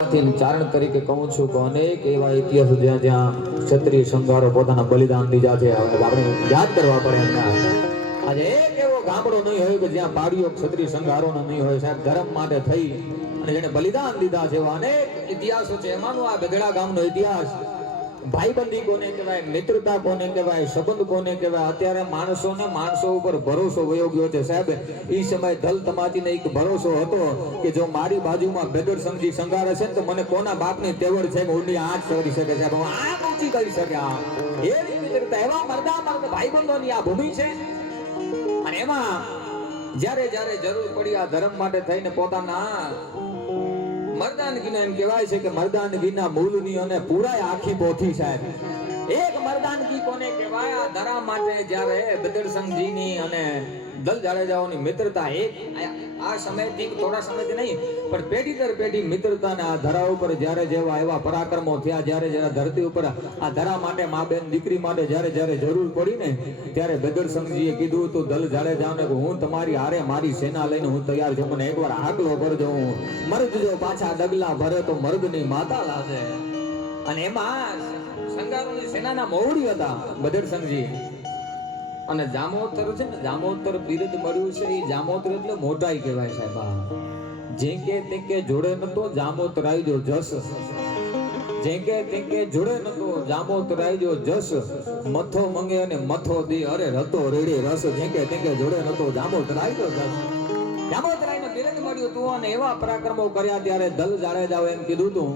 ચારણ તરીકે કહું છું કે અનેક એવા ઇતિહાસો જ્યાં જ્યાં ક્ષત્રિય સંઘારો પોતાના બલિદાન દીધા છે આપણે યાદ કરવા પડે એમના. આજે એક એવો ગામડો નહીં હોય કે જ્યાં પાડીઓ ક્ષત્રિય સંઘારોનો નહીં હોય સાહેબ. ધર્મ માટે થઈ અને જેને બલિદાન દીધા છે એવા અનેક ઇતિહાસો છે. એમાંનો આ ગઢડા ગામનો ઇતિહાસ. ભાઈબંધી કોને કહેવાય, મિત્રતા કોને કહેવાય, સંબંધ કોને કહેવાય. અત્યારે માણસો ઉપર ભરોસો વયો ગયો છે સાહેબ. એ સમય ધલ તમાચીને એક ભરોસો હતો કે જો મારી બાજુમાં બેદર સમજી સંઘાર હશે ને તો મને કોના બાપની તેવડ છે કે ઊંડી આંચ કરી શકે છે, આંખ ઊંચી કરી શકે. એવી મિત્રતા, એવા મરદા ભાઈબંધોની આ ભૂમિ છે. અને એમાં જ્યારે જ્યારે જરૂર પડી આ ધર્મ માટે થઈને પોતાના મર્દાનગીને એમ કહેવાય છે કે મર્દાનગીના મૂળની અને પૂરાય આખી પોથી સાહેબ. એક મર્દાનગી કોને કહેવાય? આ ધરા માટે જ્યારે બદરસંગજીની અને દલ જાડેજાઓની મિત્રતા એક આ સમયથી થોડા સમયથી નહીં પણ પેઢી દર પેઢી મિત્રતાને આ ધરા ઉપર જ્યારે જેવા એવા પરાક્રમો થયા, જ્યારે જ્યારે ધરતી ઉપર આ ધરા માટે મા બેન દીકરી માટે જ્યારે જ્યારે જરૂર પડી ને ત્યારે બદરસંગજીએ કીધું હતું દલ જાડેજાને કે હું તમારી હારે મારી સેના લઈને હું તૈયાર છું, મને એકવાર હાકલો કરજો. હું મર્દ જો પાછા ડગલા ભરે તો મર્દની માતા લાગે. અને એમાં સંઘારોની સેનાના મોવડી હતા બદરસંગજી. અને જામોતર છે ને, જામોતર બિરુદ મળ્યું છે. એ જામોતર એટલે મોટાઈ કહેવાય સાહેબ. જેકે તેકે જોડે નતો જામોતરાઈ જો જસ, જેકે તેકે જોડે નતો જામોતરાઈ જો જસ, મથો મંગે અને મથો દે અરે રતો રેડે રસ, જેકે તેકે જોડે નતો જામોતરાઈ જો જસ. જામોતરાઈને બિરુદ મળ્યું હતું અને એવા પરાક્રમો કર્યા ત્યારે દલ જાડેજાઓ એમ કીધું હતું.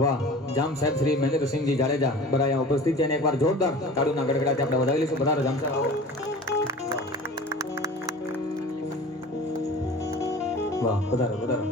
વાહ, જામ સાહેબ શ્રી મહેન્દ્રસિંહજી જાડેજા બરાયા ઉપસ્થિત છે અને એકવાર જોરદાર તાળીઓના ગડગડાથી આપણે વધાવી લઈશું. બરાબર જામ સાહેબ આવો. વાહ, વધારો વધારો.